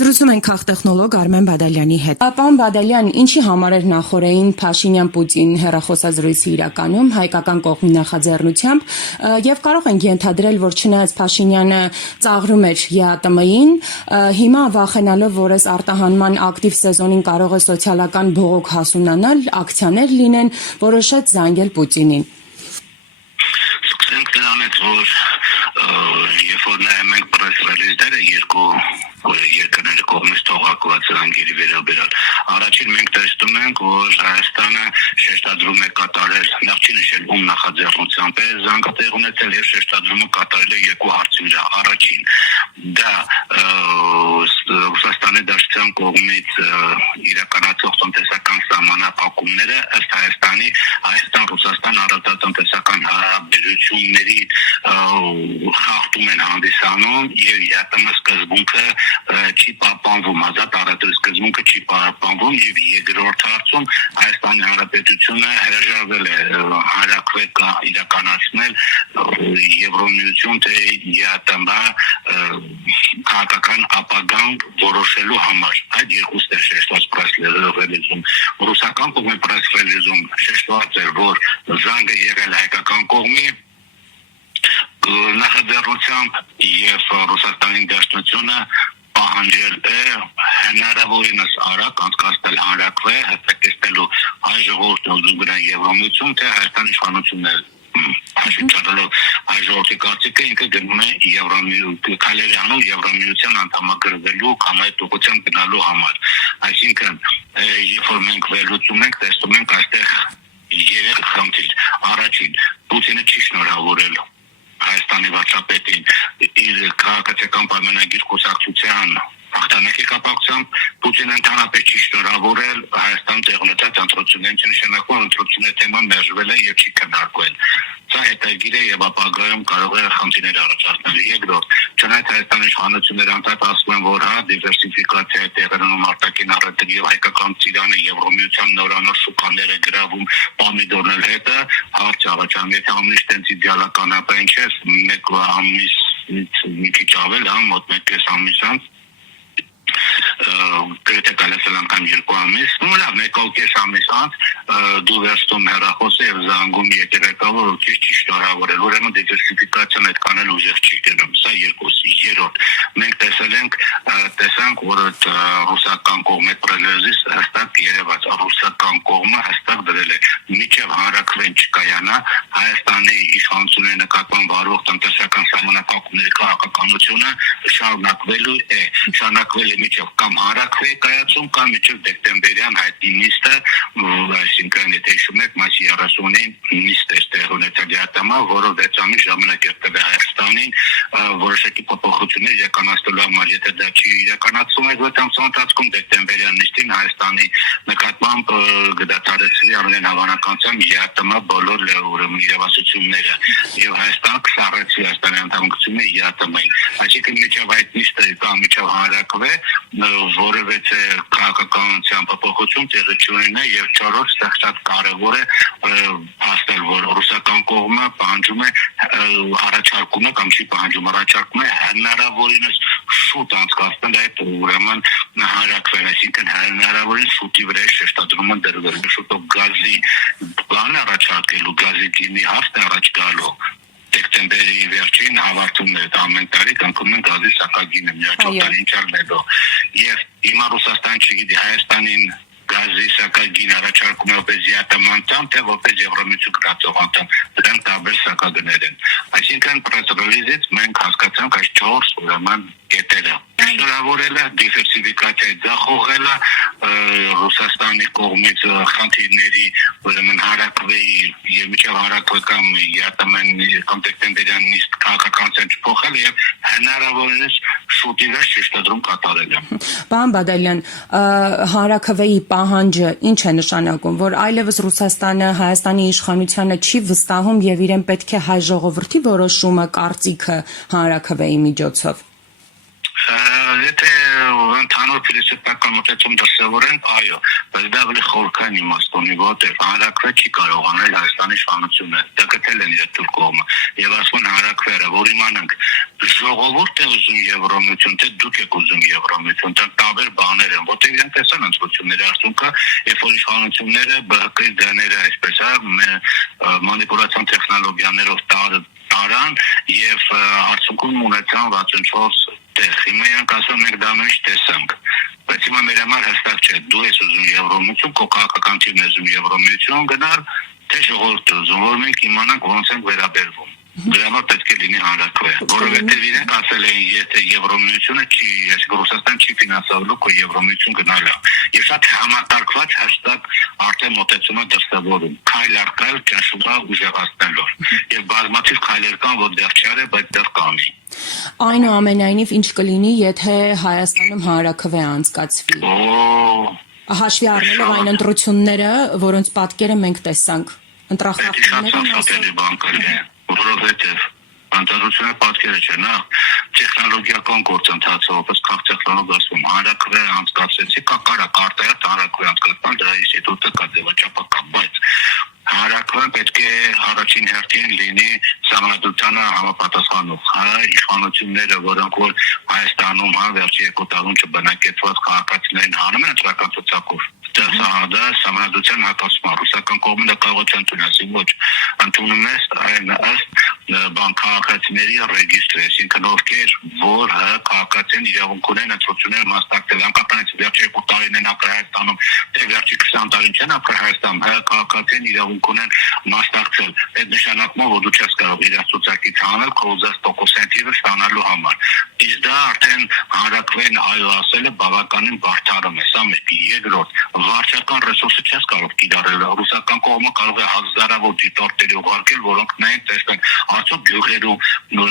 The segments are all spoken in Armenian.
Զրուցում ենք քաղտեխնոլոգ Արմեն Բադալյանի հետ։ Պարոն Բադալյան, ինչի համար էր նախորդին Փաշինյան-Պուտին հեռախոսազրույցի իրականում հայկական կողմի նախաձեռնությամբ եւ կարող ենք ենթադրել, որ չնայած Փաշինյանը ծաղրում էր ԵԱՏՄ-ին, հիմա վախենալով, որ այս արտահանման ակտիվ սեզոնին կարող է սոցիալական բողոք հասունանալ, ակցիաներ լինեն, որոշեց զանգել Պուտինին։ Սկսենք դրանից, որ երբ որ նայում ենք պրես ռելիզները երկու երկրների կողմից թողարկված զանգերի վերաբերյալ, առաջին մենք տեսնում ենք, որ Հայաստանը շեշտադրում է կատարել, նախ չի նշել ում նախաձեռնությամբ է զանգը տեղի ունեցել եւ շեշտադրումը կատարել է երկու հարցի վրա։ Առաջին դա Ռուսաստանի Դաշնության կողմից իրականացող տնտեսական սահմանափակումները ըստ Հայաստանի Հայաստան-Ռուսաստան առանձնատնտեսական հարաբերությունների խախտում են հանդիսանում եւ ԵԱՏՄ սկզբունքը չի պահպանվում, ազատ առևտրի սկզբունքը չի պահպանվում եւ երկրորդ հարցում Հայաստանի Հանրապետությունը հրաժարվել է հանրակրվեկ իրականացնել Եվրոմիություն թե ԵԱՏՄ քաղաքական ապագան որոշելու համար։ Այդ երկուսն է շեշտված պրես ռելիզում։ Ռուսական կողմի պրես ռելիզում շեշտված է, որ զանգը եղել հայկական կողմի նախաձեռնությամբ եւ Ռուսաստանի Դաշնությունը պահանջել է հնարավորինս արագ անցկացնել հանրակրվե, հստակեցնելու հայ ժողովրդի ուզում Եվրոմիություն թե Հայաստանի իշխանությունները Աշիջարելով հայ ժողովրդի կարծիքը ինքը գնում է Քալերյանում Եվրոմիության անդամագրվելու կամ այդ ուղղությամբ գնալու համար։ Այսինքն, երբ որ մենք վերլուծում ենք, տեսնում ենք այստեղ երեք խնդիր։ Առաջին, Պուտինը չի շնորհավորել Հայաստանի վարչապետին իր քաղաքացիական պայմանագիր կուսակցության հաղթանակի կապակցությամբ Պուտինը ընդհանրապես չի շնորհավորել Հայաստան տեղնոց ընտրություններին, չնշանակում ընտրությունների թեման մերժվել է եւ չի քննարկվել։ Սա հետագիր է եւ ապագայում կարող է խնդիրներ առաջացնել։ Երկրորդ, չնայած Հայաստանի իշխանությունները անդադար ասում են, որ դիվերսիֆիկացիա է տեղի ունենում արտաքին առևտրի եւ հայկական ծիրանը Եվրոմիության նորանոր շուկաներ է գրավում պոմիդորներ հետը, հարց առաջանում, եթե ամենից տենց իդեալականապային չէ, մեկ ամիսից մի քիչ ավել, մոտ 1 ամիս անց գրեթե կալեսել անգամ 2 ամիս, լավ, 1.5 ամիս անց դու վերստում հեռախոսը եւ զանգում եկեղեցավոր ու քիչ շնորհավորել, ուրեմն դիվերսիֆիկացիան այդքան էլ ուժեղ չի գնում։ Սա երկուսի։ Երրորդ, մենք տեսանք, որ ռուսական կողմի պրելեզից հստակ երևաց, ռուսական կողմը հստակ դրել է միջև հանրակրվեն չկայանա Հայաստանի իշխանությունների նկատմամբ վարող տնտեսական սահմանափակումների քաղաքականությունը շարունակվելու է, շարունակվել է միջև կամ հանրակրվեի կայացում կամ միջև դեկտեմբերյան հայտնի նիստը, այսինքն եթե հիշում եք, մայիսի 30-ին նիստ էր տեղի ունեցել ԵԱՏՄ, որը 6 ամիս ժամանակ էր տվել Հայաստանին որոշակի փոփոխություններ իրականացնելու համար, եթե դա չի իրականացվում այդ 7 ամսվա ընթացքում դեկտեմբերյան նիստին Հայաստանի նկատմամբ գդացարեցրի ամեն հավանականությամբ ԵԱՏՄ բոլոր ուրեմն իրավասությունները եւ Հայաստանը կսառեցի Հայաստանի անդամակցությունը ԵԱՏՄ-ին։ Այսինքն միջև այդ նիստը կամ միջև հանրակրվե որևէ քաղաքականության փոփոխություն տեղի չունենա եւ չորրորդ շատ կարեւոր է հասնել, որ ռուսական կողմը պահանջում է առաջարկում է կամ չի պահանջում առաջարկում է հնարավորինս շուտ անցկացնել այդ ուրեմն հանրակրվեն, այսինքն հնարավորինս շուտի վրա շեշտադրումը դրվել, շուտով գազի բան առաջարկելու, գազի գինի հարցն առաջ գալու դեկտեմբերի վերջին հավարտում է ամեն տարի կնքում են գազի սակագինը միաժամանակ ինչալ ներդո եւ հիմա Ռուսաստան չգիտի Հայաստանին գազի սակագին առաջարկում է որպես ԵԱՏՄ անդամ թե որպես Եվրոմիություն գնացող անդամ, դրանք տարբեր սակագներ են։ Այսինքն պրես ռելիզից մենք հասկացանք այս 4 ուրեմն կետերը։ Շնորհավորելը, դիվերսիֆիկացիայի ձախողելը, Ռուսաստանի կողմից խնդիրների ուրեմն հարակրվեի եւ միջև հարակրվե կամ ԵԱՏՄ-ի կամ դեկտեմբերյան նիստ քաղաքականության չփոխելը եւ հնարավորինս շուտի վրա շեշտադրում կատարելը։ Պարոն Բադալյան, հարակրվեի պահանջը ինչ է նշանակում, որ այլևս Ռուսաստանը Հայաստանի իշխանությանը չի վստահում եւ իրեն պետք է հայ ժողովրդի որոշումը կարծիքը հանրակրվեի միջոցով։ Եթե ընդհանուր փիլիսոփայական մոտեցում դրսևորեն, այո, բայց դա ավելի խորքային իմաստ ունի, որտեղ հանրակրթը չի կարող անել Հայաստանի իշխանությունը, դա գտել են իր կողմը, եւ ասում են հանրակրթերը, որ իմանանք ժողովուրդը ուզում Եվրոմիություն, թե դուք եք ուզում Եվրոմիություն, դա տարբեր բաներ են, որտեղ իրենք տեսան ընտրությունների արդյունքը, երբ որ իշխանությունները բհԿ-ի դները, այսպես մանիպուլյացիոն տեխնոլոգիաներով տարան եւ արդյունքում ունեցան 64 տեղ։ Հիմա իրանք ասում են դա մենք տեսանք։ Բայց հիմա մեր համար հստակ չէ, դու ես ուզում Եվրոմիություն, քո քաղաքական թիմն է ուզում Եվրոմիություն գնալ, թե ժողովուրդը ուզում, որ մենք իմանանք ոնց ենք վերաբերվում։ Դրա համար պետք է լինի հանրակրթ, որովհետև իրենք ասել են, եթե Եվրոմիությունը չի, այսինքն Ռուսաստան չի ֆինանսավորելու քո Եվրոմիություն գնալը։ Եվ շատ համակարգված հստակ արդեն մոտեցումը դրսևորում, քայլ առ քայլ ճնշումը ուժեղացնելով։ Եվ բազմաթիվ քայլեր կան, որ դեռ չարը, բայց դեռ կանի։ Այնուամենայնիվ ինչ կլինի, եթե Հայաստանում հանրակրթ անցկացվի։ Հաշվի առնելով այն ընտրությունները, որոնց պատկերը մենք տեսանք, ընտրախախտումները որովհետև անձնությունը պատկերը չէ, նա տեխնոլոգիական գործընթացը, όπως քաղաք տեխնոլոգիասում, հանրակրթ անցկացրեցի, կարտայա հանրակրթ անցկացման դրա ինստիտուտը կա ձևաչափական, բայց հանրակրթը պետք է առաջին հերթին լինի համանդրությանը համապատասխանող իշխանությունները, որոնք որ Հայաստանում վերջի 2 տարում չբնակեցված քաղաքացիներին հանում են ընտրական ցուցակով։ Դա համանդրության հակասում, ռուսական կողմը կարող է ընդունել, ոչ ընդունում է այն ըստ քաղաքացիների ռեգիստրի, այսինքն ովքեր որ քաղաքացին իրավունք ունեն ընտրություններ մասնակցել, անկախ վերջի 2 տարին են ապրել Հայաստանում, թե վերջի 20 տարին չեն ապրել Հայաստանում, քաղաքացին իրավունք ունեն մասնակցել։ Այդ նշանակում որ դու չես կարող իր ցուցակից հանել քո ուզած տոկոսենտիվը ստանալու համար։ Իսկ դա արդեն հանրակրթին այո ասելը բավականին բարդարում է, սա մեկ։ Երկրորդ, վարչական ռեսուրսը չես կարող կիրառել, ռուսական կողմը կարող է հազարավոր դիտորդներ ուղարկել, որոնք նայեն տեսնեն, արդյոք գյուղերում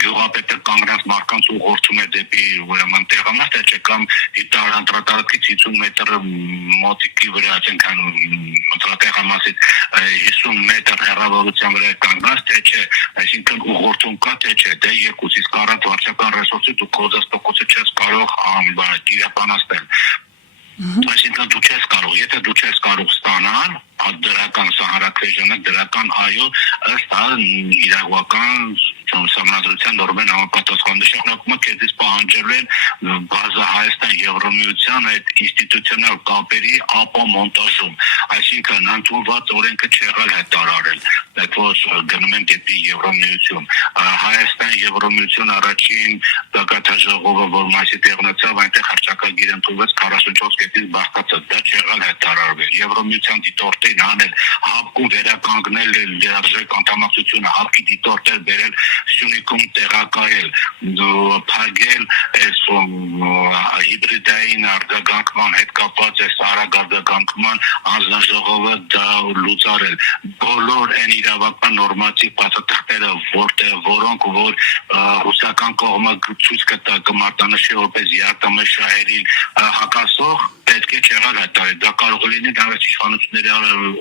գյուղապետը կանգնած մարդկանց ուղղորդում է դեպի ուրեմն տեղանք, թե չէ կամ հիտարանտրատարածքից 50 մետր մոտիկի վրա, այսինքն ընտրատեղամասից 50 մետր հեռավորության վրա կանգնած, թե չէ, այսինքն ուղղորդում կա, թե չէ, դե երկուց, իսկ առանց վարչական ռեսուրսի դու քո տոկոսը չես կարող իրականացնել։ Այսինքն դու չես կարող, եթե դու չես կարող ստանալ դրական հանրակրթ դրական այո ըստ իրավական համանդրության նորմեն համապատասխան նշանակումը քեզից պահանջել են բազա Հայաստան Եվրոմիության այդ ինստիտուցիոնալ կապերի ապամոնտաժում, այսինքն ընդունված օրենքը չեղել հայտարարել, այդ որ գնում են դեպի Եվրոմիություն։ Հայաստան Եվրոմիություն առաջին գագաթաժողովը, որ մասի տեղնացավ, այնտեղ հռչակագիր ընդունվեց 44 կետից բաղկացած, դա չեղել հայտարարվել։ Եվրոմիության դիտորդին անել հապկում վերականգնել լիարժեք անդամակցությունը, հապկի դիտորդեր բերել Սյունիքում տեղակայել, փակել այս հիբրիդային արձագանքման հետ կապված այս արագ արձագանքման անձնաժողովը դա լուծարել։ Բոլոր այն իրավական նորմատիվ բացատրները, որոնք որ ռուսական կողմը ցույց կտա կմարտանշի որպես ԵԱՏՄ շահերին հակասող պետք է չեղալ հայտարարել, դա կարող է լինի դրանց իշխանությունների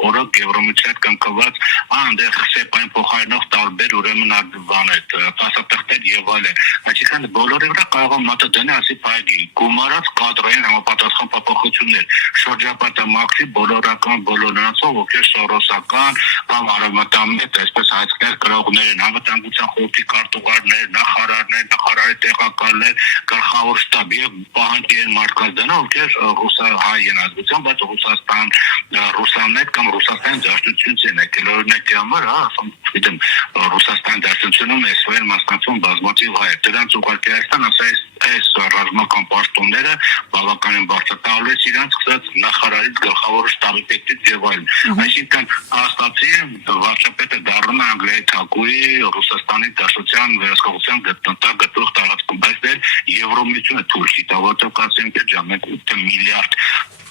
օրոք Եվրոմիության հետ կնքված այնտեղ սեպային փոխարինող տարբեր ուրեմն բաներ, փաստաթղթեր եւ այլն։ Այսինքն բոլորի վրա կարող է մատը դնել ասի փայգի, գումարած կադրային համապատասխան փոփոխություններ, շրջապատը մաքրի բոլորական բոլոր նրանցով, ովքեր սորոսական կամ արևմտամետ, այսպես հայցքներ գրողներ են, անվտանգության խորհրդի կարտուղարներ, նախարարներ, նախարարի տեղակալներ, գլխավոր շտաբ եւ պահանջի մարդկանց դնա, ովքեր հայ են ազգության, բայց Ռուսաստաններ կամ Ռուսաստան դաշնությունից են եկել, օրինակ համար, ասում գիտեմ, Ռուսաստան դաշնությունում այսօր մասնակցում բազմաթիվ հայեր, դրանց ուղղակի Հայաստան այս ռազմական պաշտոնները բավականին բարձրացնելուց իրանց սկսած նախարարից գլխավոր շտաբի պետից եւ այլն։ Այսինքն հաստատի վարչապետը դառնում է Անգլիայի թագուհի Ռուսաստանի դաշնության վերահսկողության գտնող տարածքում, բայց դեռ Եվրոմիությունը թույլ չի տա, որտեղ կասենք թե 8 միլիարդ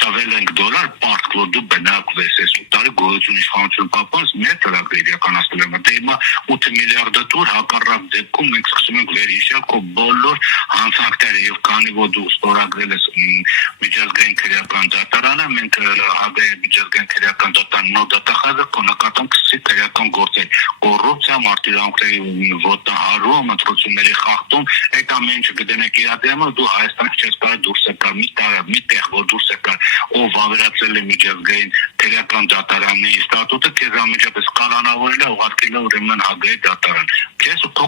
տվել ենք դոլար, պարտք, որ դու բնակվես, այս 8 տարի գոյություն իշխանություն պահպանես, մեր ծրագրը իրականացնել եմ, դե հիմա 8 միլիարդը դուր հակառակ դեպքում մենք սկսում ենք վերհիշել քո բոլոր հանցանքները եւ քանի որ դու ստորագրել ես միջազգային քրեական դատարանը, մենք ՀԱԳ-ի միջազգային քրեական դատարան նոր դատախազը կոնկրետական կսի քրեական գործեր, կոռուպցիա, մարտիրոսների ոտնահարում, ընտրությունների խախտում, այդ ամեն ինչը գտնենք իրադարձումը, դու Հայաստանից չես կարող դուրս եկալ մի տեղ, որ դուրս եկալ, ով ավերացել է միջազգային քրեական դատարանի ստատուտը, քեզ ամենջապես կանոնավորել է, ուղարկել է ուրեմն ՀԱԳ-ի դատարան։ Քեզ ու քո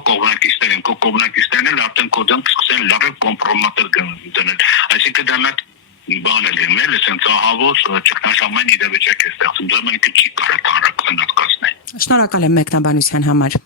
կողմնակիցներն էլ արդեն քո դեմ սկսեն լավ կոմպրոմատեր դնել։ Այսինքն դա մեկ բան է իմել, ասենց ահավոր ճգնաժամային իրավիճակ է ստեղծում, դա մենք չի կարող հանրակրթան հատկացնել։ Շնորհակալ եմ մեկնաբանության համար։